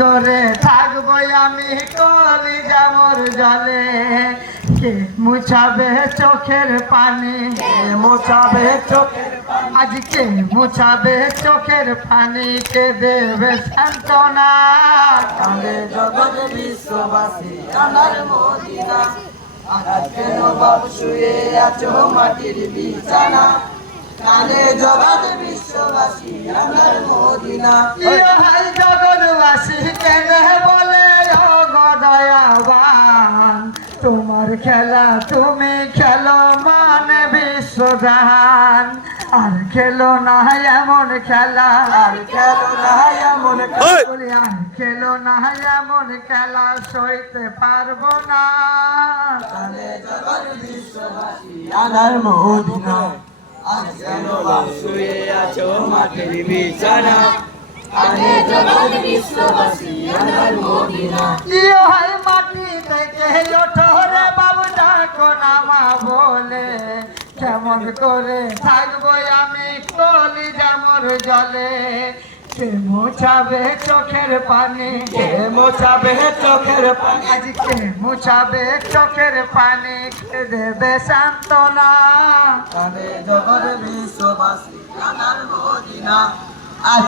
করে থাকবো আমি কলিজা মোর জলে, কে মুছাবে চোখের পানি, কে মুছাবে চোখের পানি, আজকে মুছাবে চোখের পানি, কে দেবে সান্ত্বনা। কাঁদে জগৎ বিশ্ববাসী আনার মদিনা, আজ কেন বাপ শুয়ে আছো মাটির বিছানা। কাঁদে জগৎ বিশ্ববাসী আনার মদিনা। হাই জগৎবাসী কেন বলে ও গো দয়াবান, তোমার খেলা তুমি খেলো মানে বিশ্বজাহান। আর খেলো না এমন খেলা, আর খেলো না এমন বলি আর খেলো না এমন খেলা, সইতে পারবো না। কাঁদে জগৎ বিশ্ববাসী আনার মদিনা, আজ কেন বাপ শুয়ে আছো মাটির বিছানা। কাঁদে জগৎ বিশ্ববাসী আনার মদিনা। হাই মাটি থেকে ওঠো রে বাবু, ডাকো নামা বলে, কেমন করে থাকবো আমি কলিজা মোর জলে। কে মোছাবে চোখের পানি, কে মোছাবে চোখের পানি, আজকে মুছাবে চোখের পানি, কে দেবে সান্ত্বনা। কাঁদে জগৎ বিশ্ববাসী আনার মদিনা।